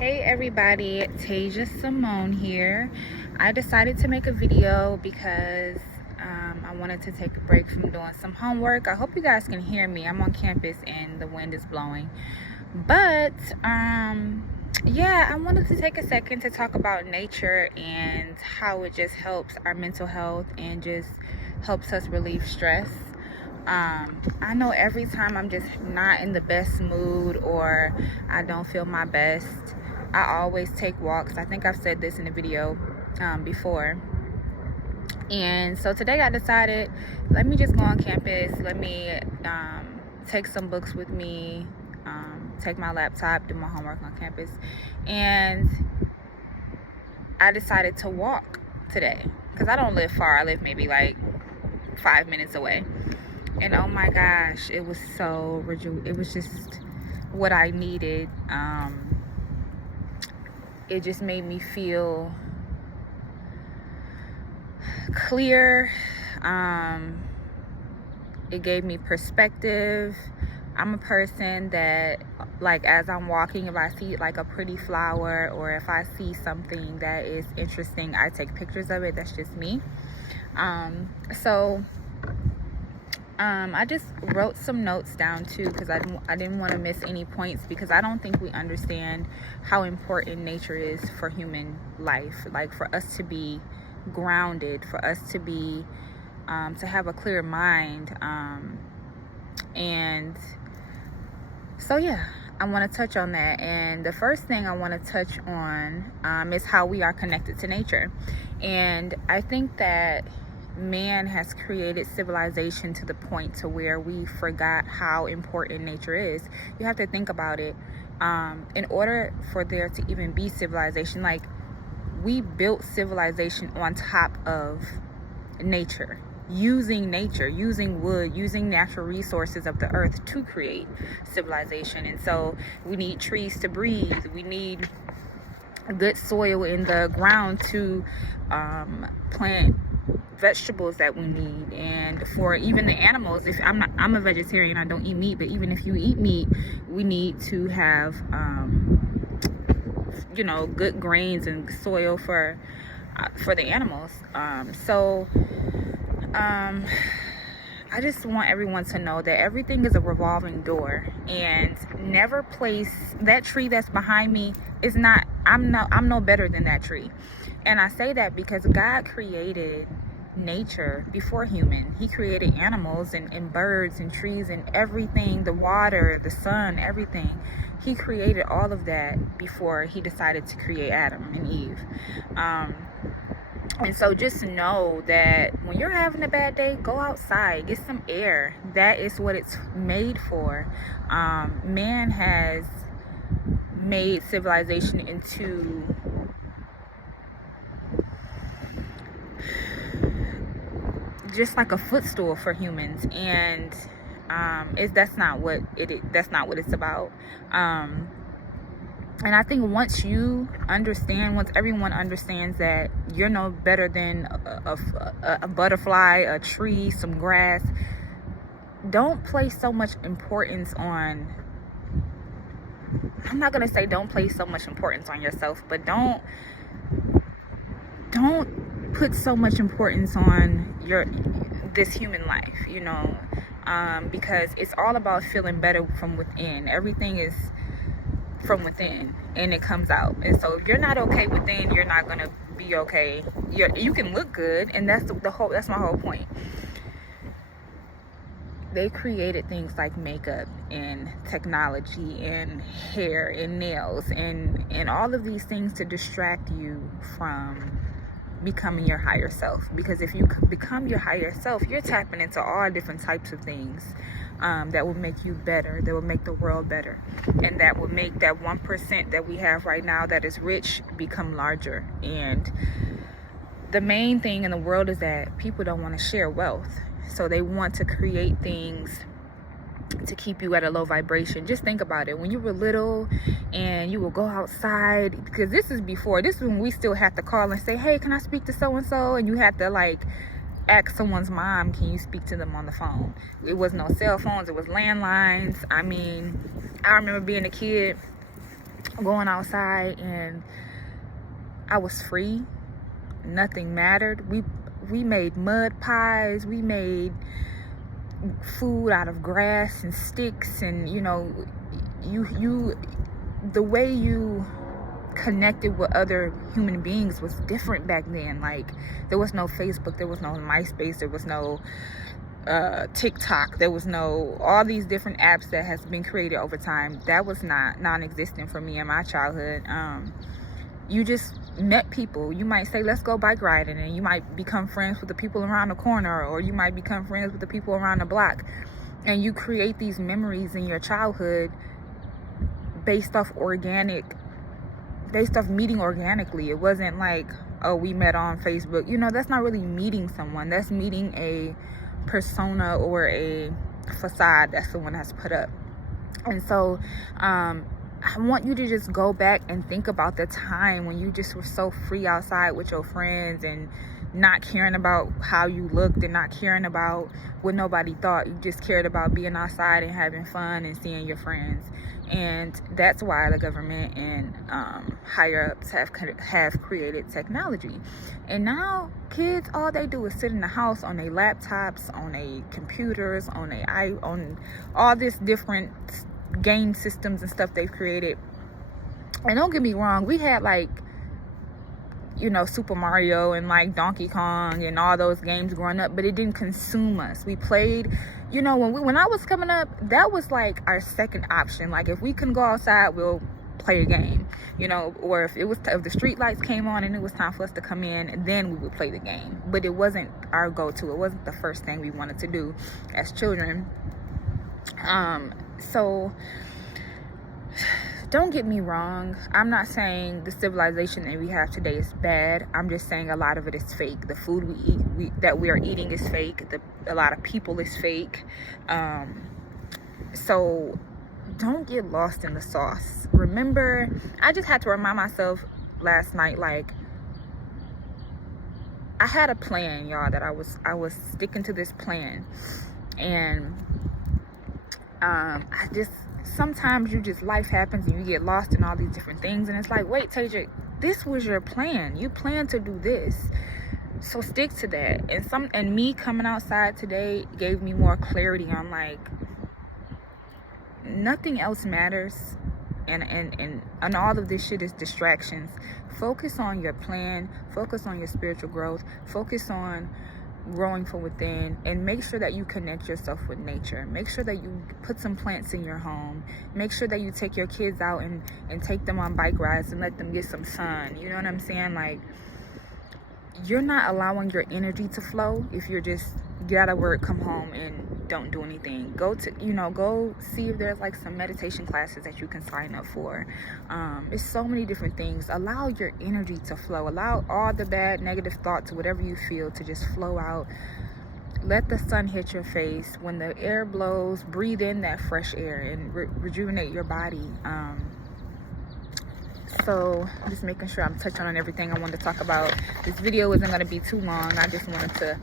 Hey everybody, Tasia Simone here. I decided to make a video because I wanted to take a break from doing some homework. I hope you guys can hear me. I'm on campus and the wind is blowing. But yeah, I wanted to take a second to talk about nature and how it just helps our mental health and just helps us relieve stress. I know every time I'm just not in the best mood or I don't feel my best, I always take walks. I think I've said this in a video before. And so today I decided, let me just go on campus. Let me take some books with me, take my laptop, do my homework on campus. And I decided to walk today because I don't live far. I live maybe like 5 minutes away. And oh my gosh, it was so it was just what I needed. It just made me feel clear. It gave me perspective. I'm a person that, like, as I'm walking, if I see like a pretty flower or if I see something that is interesting, I take pictures of it. That's just me. I just wrote some notes down too because I didn't want to miss any points, because I don't think we understand how important nature is for human life. Like, for us to be grounded, for us to be to have a clear mind, and so yeah, I want to touch on that. And the first thing I want to touch on is how we are connected to nature. And I think that man has created civilization to the point to where we forgot how important nature is. You have to think about it. In order for there to even be civilization, like, we built civilization on top of nature, using wood, using natural resources of the earth to create civilization. And so we need trees to breathe. We need good soil in the ground to plant vegetables that we need. And for even the animals, if I'm a vegetarian, I don't eat meat, but even if you eat meat, we need to have good grains and soil for the animals. I just want everyone to know that everything is a revolving door, and never place that tree that's behind me is not, I'm no better than that tree. And I say that because God created nature before human. He created animals and birds and trees and everything, the water, the sun, everything. He created all of that before he decided to create Adam and Eve. And so just know that when you're having a bad day, go outside, get some air. That is what it's made for. Man has made civilization into just like a footstool for humans, and that's not what it's about. And I think once everyone understands that you're no better than a butterfly, a tree, some grass, don't place so much importance on, I'm not gonna say don't place so much importance on yourself, but don't put so much importance on this human life, because it's all about feeling better from within. Everything is from within and it comes out. And so if you're not okay within, you're not gonna be okay. You can look good, and that's my whole point. They created things like makeup and technology and hair and nails and all of these things to distract you from becoming your higher self. Because if you become your higher self, you're tapping into all different types of things that will make you better, that will make the world better, and that will make that 1% that we have right now that is rich become larger. And the main thing in the world is that people don't want to share wealth, so they want to create things to keep you at a low vibration. Just think about it. When you were little and you will go outside, because this is when we still had to call and say, hey, can I speak to so and so? And you had to like ask someone's mom, can you speak to them on the phone? It was no cell phones, it was landlines. I mean, I remember being a kid going outside and I was free. Nothing mattered. We made mud pies. We made food out of grass and sticks, and you know, the way you connected with other human beings was different back then. Like, there was no Facebook, there was no MySpace, there was no TikTok, there was no all these different apps that has been created over time. That was non-existent for me in my childhood. You just met people. You might say, let's go bike riding, and you might become friends with the people around the corner, or you might become friends with the people around the block, and you create these memories in your childhood based off meeting organically. It wasn't like, oh, we met on Facebook. You know, that's not really meeting someone. That's meeting a persona or a facade that someone has put up. And so I want you to just go back and think about the time when you just were so free outside with your friends and not caring about how you looked and not caring about what nobody thought. You just cared about being outside and having fun and seeing your friends. And that's why the government and higher ups have created technology. And now kids, all they do is sit in the house on their laptops, on their computers, on all this different game systems and stuff they've created. And don't get me wrong, we had, like, you know, Super Mario and like Donkey Kong and all those games growing up, but it didn't consume us. We played, you know, when I was coming up, that was like our second option. Like, if we couldn't go outside, we'll play a game, you know, or if the street lights came on and it was time for us to come in, then we would play the game. But it wasn't our go-to. It wasn't the first thing we wanted to do as children. So don't get me wrong, I'm not saying the civilization that we have today is bad. I'm just saying a lot of it is fake. The food that we are eating is fake. A lot of people is fake. So don't get lost in the sauce. Remember, I just had to remind myself last night, like, I had a plan, y'all, that I was sticking to this plan. And sometimes life happens and you get lost in all these different things, and it's like, wait, Tasia, this was your plan. You planned to do this, so stick to that. And me coming outside today gave me more clarity on, like, nothing else matters, and all of this shit is distractions. Focus on your plan, focus on your spiritual growth, focus on growing from within, and make sure that you connect yourself with nature. Make sure that you put some plants in your home. Make sure that you take your kids out and take them on bike rides and let them get some sun. You know what I'm saying? Like, you're not allowing your energy to flow if you're just get out of work, come home, and don't do anything. Go see if there's like some meditation classes that you can sign up for. It's so many different things. Allow your energy to flow. Allow all the bad negative thoughts, whatever you feel, to just flow out. Let the sun hit your face. When the air blows, breathe in that fresh air and rejuvenate your body. So just making sure I'm touching on everything I wanted to talk about. This video isn't going to be too long. I just wanted to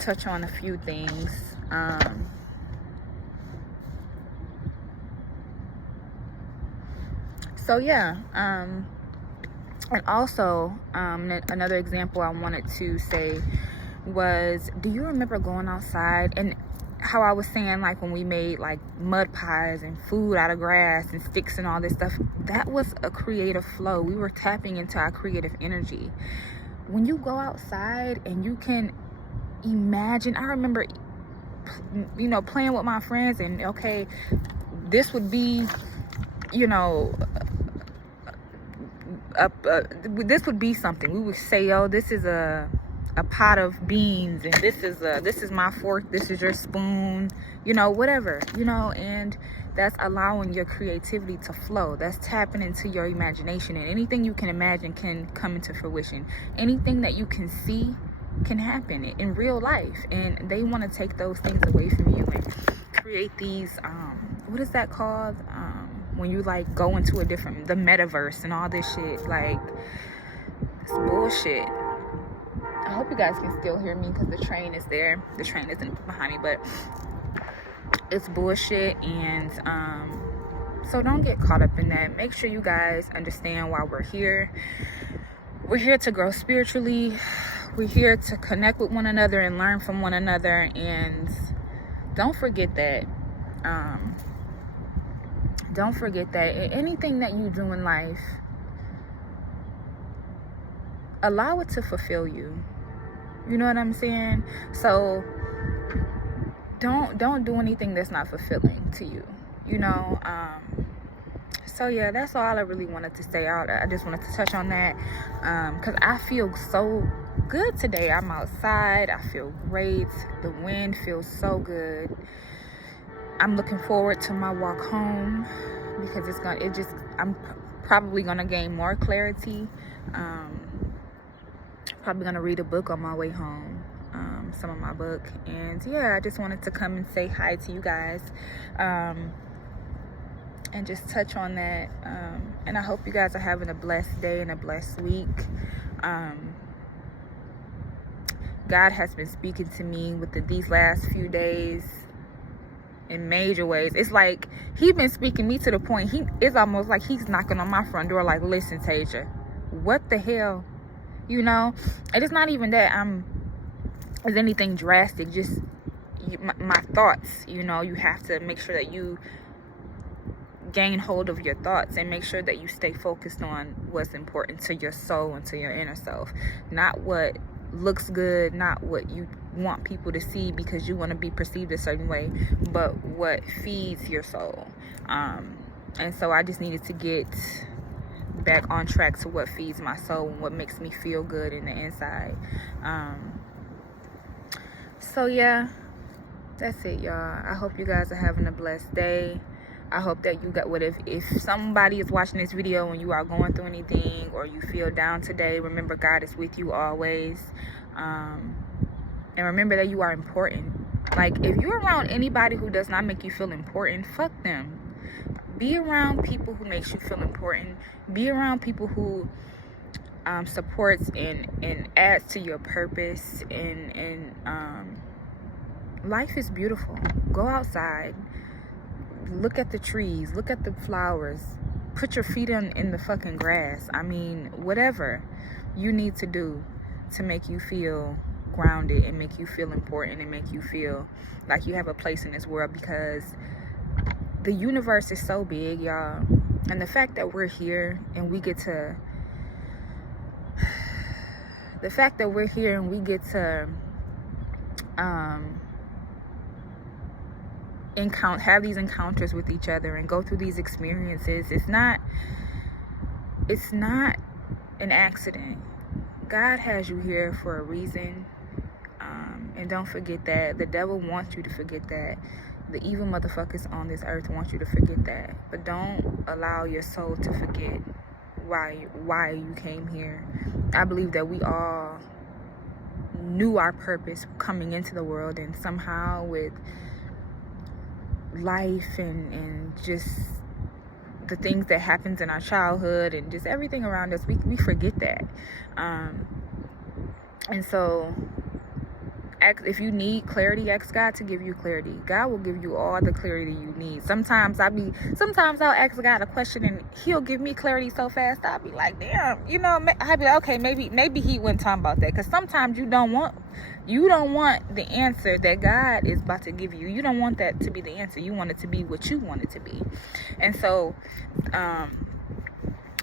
touch on a few things. So yeah, and also another example I wanted to say was, do you remember going outside and how I was saying, like, when we made like mud pies and food out of grass and sticks and all this stuff? That was a creative flow. We were tapping into our creative energy. When you go outside and you can imagine, I remember, you know, playing with my friends, and okay, this would be, you know, this would be something. We would say, oh, this is a pot of beans, and this is my fork, this is your spoon, you know, whatever, you know. And that's allowing your creativity to flow. That's tapping into your imagination, and anything you can imagine can come into fruition. Anything that you can see can happen in real life, and they want to take those things away from you and create these what is that called, when you like go into the metaverse and all this shit. Like, it's bullshit. I hope you guys can still hear me because the train is there. The train isn't behind me, but it's bullshit. And So don't get caught up in that. Make sure you guys understand why we're here. We're here to grow spiritually. We're here to connect with one another and learn from one another. And don't forget that. Don't forget that anything that you do in life, allow it to fulfill you. You know what I'm saying? So don't do anything that's not fulfilling to you. You know. So yeah, that's all I really wanted to say out. I just wanted to touch on that because I feel so good today. I'm outside. I feel great. The wind feels so good. I'm looking forward to my walk home because I'm probably gonna gain more clarity. Probably gonna read a book on my way home, some of my book. And yeah, I just wanted to come and say hi to you guys. And just touch on that. And I hope you guys are having a blessed day and a blessed week. God has been speaking to me these last few days in major ways. It's like he's been speaking me to the point it's almost like he's knocking on my front door like, listen, Tasia, what the hell? You know? And it's not even that it's anything drastic, just my thoughts. You know, you have to make sure that you gain hold of your thoughts and make sure that you stay focused on what's important to your soul and to your inner self, not what looks good, not what you want people to see because you want to be perceived a certain way, but what feeds your soul. And so I just needed to get back on track to what feeds my soul and what makes me feel good in the inside. So yeah, that's it, y'all. I hope you guys are having a blessed day. I hope that you got if somebody is watching this video and you are going through anything or you feel down today, remember God is with you always. And remember that you are important. Like, if you're around anybody who does not make you feel important, fuck them. Be around people who makes you feel important. Be around people who supports and adds to your purpose. And life is beautiful. Go outside. Look at the trees, look at the flowers, put your feet in the fucking grass. I mean, whatever you need to do to make you feel grounded and make you feel important and make you feel like you have a place in this world, because the universe is so big, y'all. And the fact that we're here and we get to have these encounters with each other and go through these experiences, it's not an accident. God has you here for a reason. And don't forget that. The devil wants you to forget that. The evil motherfuckers on this earth want you to forget that. But don't allow your soul to forget why you came here. I believe that we all knew our purpose coming into the world, and somehow with life and just the things that happens in our childhood and just everything around us, we forget that. And so if you need clarity, ask God to give you clarity. God will give you all the clarity you need. Sometimes I'll ask God a question and he'll give me clarity so fast I'll be like, damn, you know, I'll be like, okay, maybe he wasn't talking about that. Because sometimes you don't want the answer that God is about to give you. You don't want that to be the answer. You want it to be what you want it to be. And so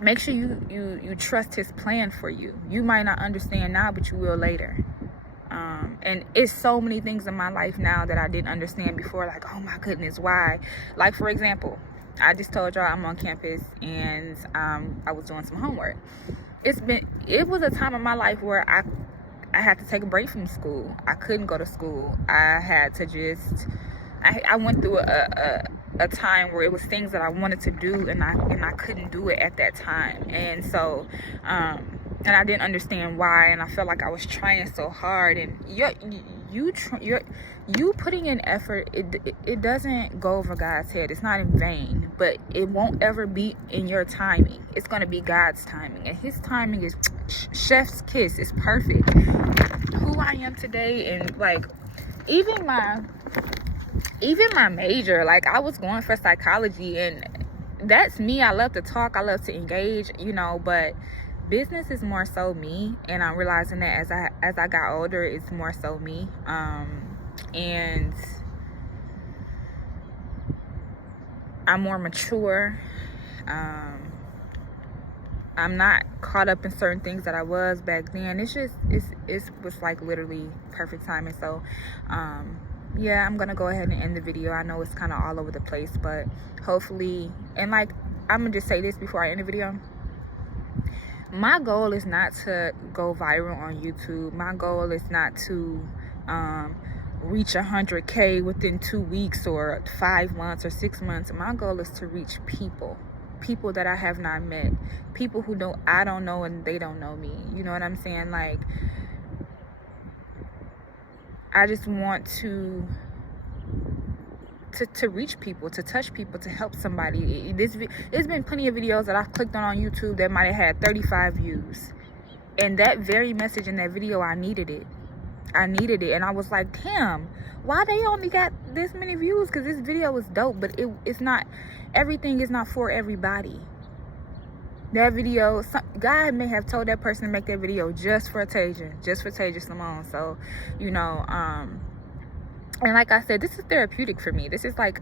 make sure you trust his plan for you. You might not understand now, but you will later. And it's so many things in my life now that I didn't understand before. Like, oh my goodness, why? Like, for example, I just told y'all I'm on campus and I was doing some homework. It was a time in my life where I had to take a break from school. I couldn't go to school. I had to just I went through a time where it was things that I wanted to do and I couldn't do it at that time. And so and I didn't understand why, and I felt like I was trying so hard. And you putting in effort, it doesn't go over God's head. It's not in vain, but it won't ever be in your timing. It's going to be God's timing, and his timing is chef's kiss. It's perfect. Who I am today, and like even my major, like I was going for psychology, and that's me. I love to talk, I love to engage, you know, but business is more so me, and I'm realizing that as I got older, it's more so me. And I'm more mature. I'm not caught up in certain things that I was back then. It was like literally perfect timing. So yeah, I'm gonna go ahead and end the video. I know it's kind of all over the place, but hopefully, and like, I'm gonna just say this before I end the video. My goal is not to go viral on YouTube. My goal is not to reach 100K within 2 weeks or 5 months or 6 months. My goal is to reach people that I have not met, people who I don't know and they don't know me. You know what I'm saying? Like, I just want to reach people, to touch people, to help somebody. There's been plenty of videos that I've clicked on YouTube that might have had 35 views, and that very message in that video, I needed it, and I was like, damn, why they only got this many views? Because this video was dope, but it's not, everything is not for everybody. That video, God may have told that person to make that video just for Tasia Simone. So, you know, and like I said, this is therapeutic for me. This is like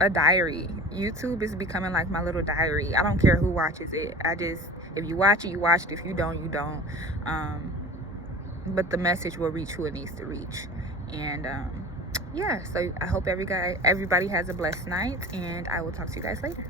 a diary. YouTube is becoming like my little diary. I don't care who watches it. If you watch it, you watch it. If you don't, you don't. But the message will reach who it needs to reach. And yeah, so I hope everybody has a blessed night, and I will talk to you guys later.